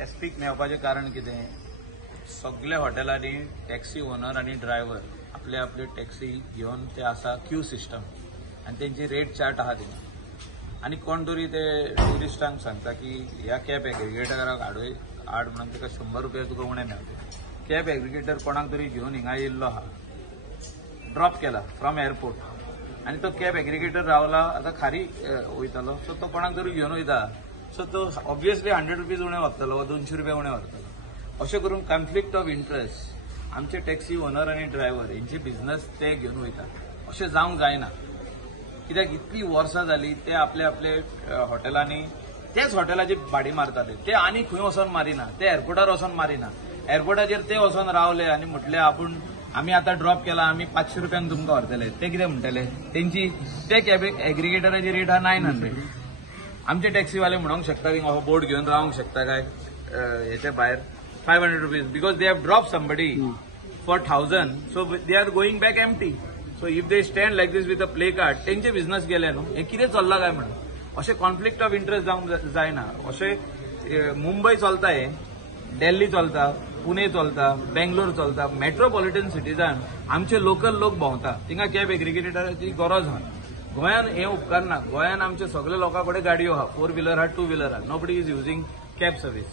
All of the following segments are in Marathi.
एसपीक मेळपाचें कारण कितें, सगळ्या हॉटेलांनी टॅक्सी ओनर आनी ड्रायव्हर आपले आपले टॅक्सी घेवन ते आसा क्यू सिस्टम आनी तेंची रेट चार्ट आहा थिंगा. आनी कोण तरी ते ट्युरिस्टांक सांगता की ह्या कॅब एग्रिगेटराक हाड म्हणून ताका 100 रुपया तुका उणें मेळटले. कॅब एग्रिगेटर कोणाक तरी घेवन हिंगा येयल्लो आहा, ड्रॉप केला फ्रॉम एअरपोर्ट आनी तो कॅब एग्रिगेटर रावला आतां खारी वयतालो, सो तो कोणाक तरी घेवन वयता, सो तो ऑब्वियसली 100 रुपीज उणें व्हरतलो वा 200 रुपया उणें व्हरतलो. अशें करून कॉन्फ्लिक्ट ऑफ इंटरेस्ट आमचे टॅक्सी ओनर आनी ड्रायव्हर हेंचे बिझनस ते घेवन वयता. अशें जावंक जायना, कित्याक इतली वर्सां जाली ते आपले आपले हॉटेलांनी तेच हॉटेलाची भाडी मारताले. ते आनी खंय वचोन मारिना, ते एअरपोर्टार वचोन मारिना. एअरपोर्टाचेर ते वचोन रावले आनी म्हटले आमी आतां ड्रॉप केला, आमी 500 रुपयांक तुमकां व्हरतले. ते कितें म्हणटले, तेंची ते कॅब एग्रिगेटराची रेट आहा 900. आमचे टॅक्सीवाले म्हणूंक शकता की हो बोर्ड घेवन रावंक शकता काय हेचे भायर 500 rupees, because they have drop somebody for 1000, so they are going back empty. So if they stand like this with a placard, तेंचे बिझनस गेले न्हू. हे कितें चल्लां काय म्हणून अशें कॉन्फ्लिक्ट ऑफ इंटरेस्ट जावंक जायना. अशें मुंबय चलता, हे दिल्ली चलता, पुणे चलता, बेंगलोर चलता, मेट्रोपॉलिटन सिटीजान आमचे लोकल लोक भोंवता, थिंगा कॅब एग्रिगेटराची गरज आहा. गोंयान हे उपकारना. गोंयान आमचे सगळे लोकां कडेन गाडयो आहा, 4 व्हिलर आहा, 2 व्हिलर आहा. Nobody is using cab service.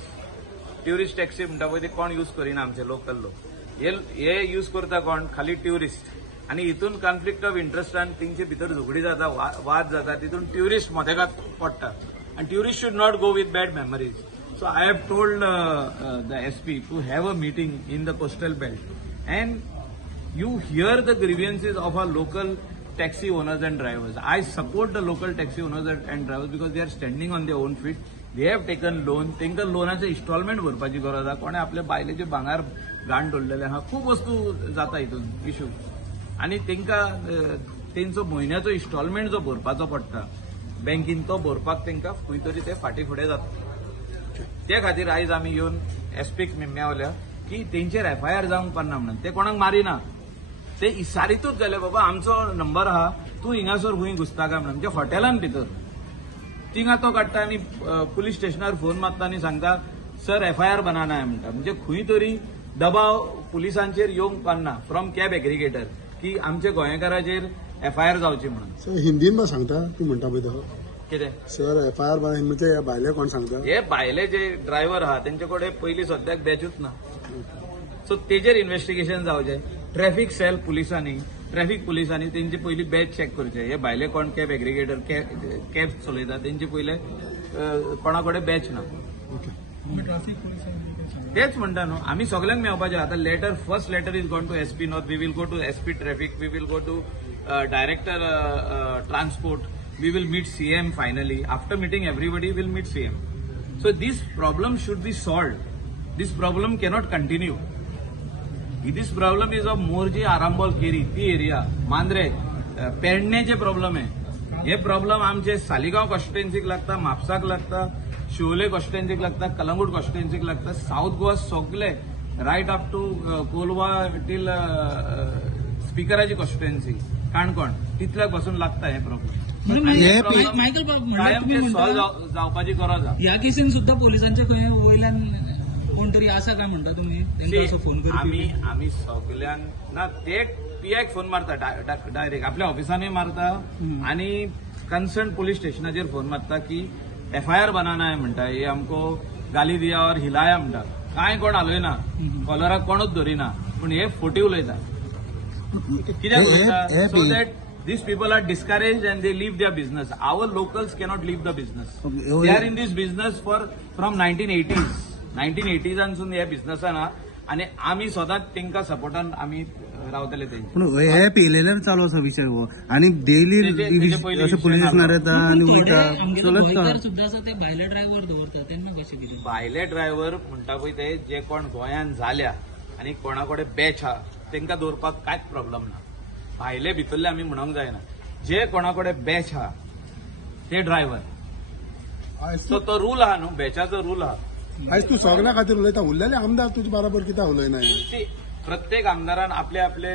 Tourist taxi म्हणटा पळय ते कोण यूज करिना आमचे लोकल लोक. हे यूज करता कोण, खाली ट्युरिस्ट. आनी हितून कॉन्फ्लिक्ट ऑफ इंटरेस्टान तेंचे भितर झगडी जाता, वाद जाता, तितून ट्युरिस्ट मदेगात पडटा. आनी tourist should not go with bad memories. So I have told the SP to have a meeting in the coastal belt and you hear the grievances of our local taxi owners and drivers. I support the local taxi owners and drivers because they are standing on their own feet. They have taken loan. तेंका लोनाचे इन्स्टॉलमेंट भरपाची गरज आहा. कोणे आपले बायलेचे भांगार घाण दवरलेले आहा. खूब वस्तू जाता हितून इश्यू. आनी तेंका तेंचो म्हयन्याचो इन्स्टॉलमेंट जो भरपाचो पडटा बँकीन, तो भरपाक तेंका खंय तरी ते फाटी फुडें जाता. ते खातीर आयज आमी येवन एसपीक मेवल्या की तेंचेर FIR जावंक पारना म्हणून. ते कोणाक मारिना, ते इसारीतूच जाले बाबा आमचो नंबर आहा, तूं हिंगासर खंय घुसता काय म्हणून. म्हणजे हॉटेलान भितर थिंगा तो काडटा आनी पुलीस स्टेशनार फोन मारता आनी सांगता सर FIR बनाना म्हणटा. म्हणजे खंय तरी दबाव पुलिसांचेर येवंक पारना फ्रॉम कॅब एग्रिगेटर की आमच्या गोंयकाराचेर FIR जावची म्हणून. हिंदीन सांगता तूं म्हणटा पळय तो कितें सर FIR म्हणजे भायले कोण सांगता, हे भायले जे ड्रायव्हर आहा तेंचे कडेन पयलीं सद्याक बॅचूच ना. सो तेजेर इन्व्हेस्टिगेशन जावचें. ट्रॅफिक सेल पुलिसांनी, ट्रॅफिक पुलिसांनी तेंची पयली बॅच चॅक करचे. हे भायले कोण कॅब एग्रिगेटर कॅब चलयता तेंचे पयले कोणा कडेन बॅच ना. तेच म्हणटा न्हू, आमी सगळ्यांक मेळपाचें. आतां letter, first letter is gone to SP north, we will go to SP traffic, we will go to director transport, we will meet CM finally. After meeting everybody, will meet CM. So this problem should be solved. This problem cannot continue. This problem is of Morji, Arambol, Keri, ती एरिया, मांद्रे, पेडणेचे प्रॉब्लेम आहे. हे प्रॉब्लेम आमचे सालिगांव कॉन्स्टिट्युएन्सीक लागता, म्हापसाक लागता, शिवोले कॉन्स्टिट्युएन्सीक लागता, कलंगूट कॉन्स्टिट्युएन्सीक लागता, साऊथ गोवा सगळे right up to Colva till स्पीकराची कॉन्स्टिट्युएन्सी काणकोण तितल्याक पासून लागता हे प्रॉब्लेम. मायकल जावपाची गरज आहा. ह्या केसीन सुद्धा पोलिसांच्या खंय वयल्यान कोण तरी आसा काय म्हणटा तुमी, तेंका असो फोन करून? आमी सगळ्यांक ना, ते PIक फोन मारता डायरेक्ट, आपल्या ऑफिसांनी मारता आनी कन्सर्न पुलीस स्टेशनाचेर फोन मारता की FIR बनाना है म्हणटा, हे आमको गाली दिया और हिलाया म्हणटा. कांय कोण हालयना, कॉलराक कोणूच धरिना, पूण हे फोटी उलयता. कित्याक उलयता? So that these people are discouraged and they leave their business. Our locals cannot leave the business. They are in this business from 1980s. 1980s पासून ह्या बिझनसान आनी आमी सदांच तेंका सपोर्टान आमी रावतले तेंचे. पूण हे पिलेल्यार चालू आसा विशय हो, आनी डेली अशें पुलीस स्टेशनार येता आनी वयता चलत सुद्धा आसा ते भायले ड्रायव्हर दवरता तेन्ना कशें कितें? भायले ड्रायव्हर म्हणटा पळय ते जे कोण गोंयान जाल्या आनी कोणा कडेन बॅच आहा तेंका दवरपाक कांयच प्रॉब्लेम ना. भायले भितरले आमी म्हणूंक जायना. जे कोणा कडेन बॅच आहा ते ड्रायव्हर. सो तो रूल आहा न्हू, बॅचाचो रूल आहा. आयज तूं सगळ्या खातीर उलयता, उरलेले आमदार तुजे बरोबर कित्याक उलयना? प्रत्येक आमदारान आपले आपले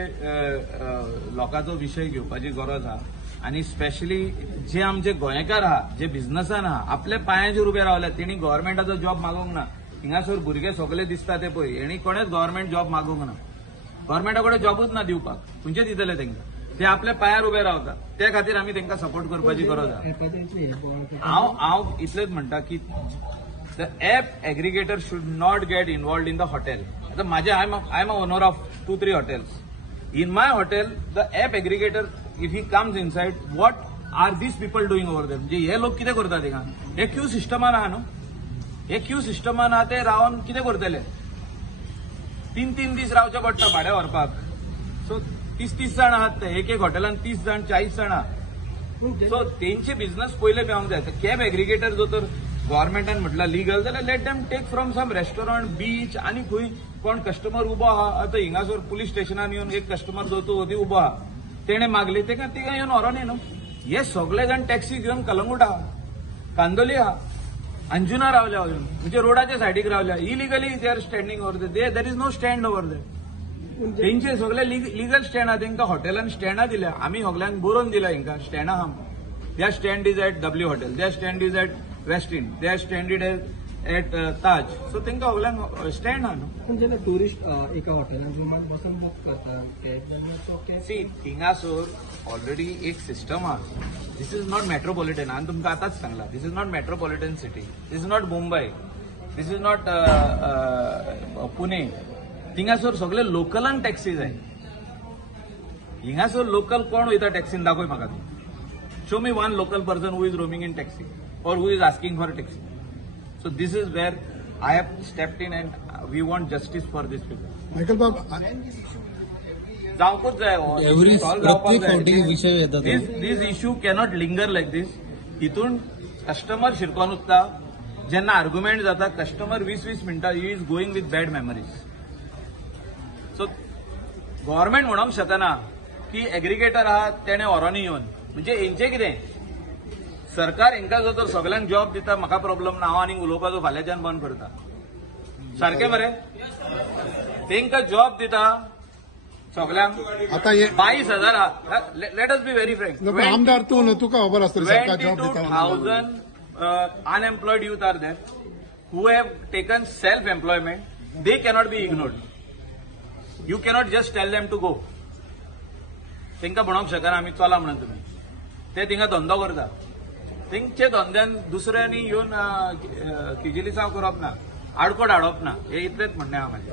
लोकांचो विशय घेवपाची गरज आहा. आनी स्पेशली जे आमचे गोंयकार आहा, जे बिझनसान आहा, आपल्या पांयाचेर उबे रावल्यात. तेणी गव्हर्मेंटाचो जॉब मागोवंक ना. हिंगासर भुरगे सगळे दिसता ते पळय हेणी कोणेच गव्हर्नमेंट जॉब मागूंक ना. गव्हर्नमेंटा कडेन जॉबूच ना दिवपाक. खंयचे दितले तांकां? ते आपल्या पायार उबे रावता. ते खातीर आमी तांकां सपोर्ट करपाची गरज आहा. हांव इतलेंच म्हणटा की the app aggregator should not gate involved in the hotel. आतां माझे I am a owner of 2-3 hotels. In my hotel, the app aggregator, if he comes inside, what are these people doing over there? म्हणजे हे लोक कितें करतात थिंगा? हे क्यू सिस्टमान आहा न्हू. हे क्यू सिस्टमान आहा ते रावन कितें करतले? 3-3 दीस रावचे पडटा भाडे व्हरपाक. सो 30 जाण आहात ते एक हॉटेलान 30 जाण 40 जाण आहात. सो तेंचे बिझनेस पयले पेवंक जाय. कॅब एग्रिगेटर जो तर गव्हर्नमेंटान म्हटला लिगल जाल्यार let them take from some restaurant beach आनी खंय कोण कस्टमर उबो आहा. आतां हिंगासर पुलीस स्टेशनान येवन एक कस्टमर जो तो उबो आहा तेणे मागले तिका येवन व्हरोन न्हू. हे सगळे जाण टॅक्सी घेवन कलंगूट आहा, कांदोली आहा, अंजुना रावल्या म्हणजे रोडाच्या सायडीक रावल्या. Illegally they are standing over there is no stand over there. तेंचे सगळे लिगल स्टँड आहा. तांकां हॉटेलान स्टँडां दिल्या. आमी सगळ्यांक बरोवन दिल्या हिंका स्टँड आहा. There stand is at W hotel, there stand is at West End, there stand at Taj. So तांकां सगळ्यांक स्टँड आहा न्हू. पण जेन्ना टुरिस्ट एका हॉटेलान रूमान बसून बूक करता सी थिंगासोर ऑलरेडी एक सिस्टम आहा. This is not metropolitan. हांवें तुमकां आतांच सांगला this is not metropolitan city. This is not Mumbai. This is not Pune. थिंगासोर सगळे लोकलांक टॅक्सी जाय. हिंगासोर लोकल कोण वयता टॅक्सीन दाखय म्हाका तूं. Show me one local person who is roaming in taxi or who is asking for a taxi. So this is where I have stepped in and we want justice for these people. Michael बाब जावकूच जाय हो. प्रत्येक फावटी विषय येतात. This issue cannot linger like this. हितून कस्टमर शिरकोन उरता. जेन्ना आर्ग्युमेंट जाता कस्टमर 20-20 मिनटां he is going with bad memories. So government म्हणूंक शकना की एग्रिगेटर आहा तेणे व्हरोन येवन म्हणजे हेंचें कितें. सरकार हांकां जो तर सगळ्यांक जॉब दिता म्हाका प्रॉब्लम ना. हांव आनीक उलोवपाचो फाल्यांच्यान बंद करता. सारकें मरे. तांकां जॉब दिता सगळ्यांक आता हे 22,000. Let us be very frank. आमदार तू न्हू तुका खबर आसतली सरकार जॉब दिता. 22,000 unemployed youth are there who have taken self-employment. They cannot be ignored. You cannot just tell them to go. तांकां म्हणूंक शकना आमी चला म्हणून तुमी. ते थिंगा धंदो करता. तेंचे धंद्यान दुसऱ्यांनी येवन किजिलीसांव करप ना, आडकोड हाडप ना. हे इतलेंच म्हणणें आहा म्हाजें.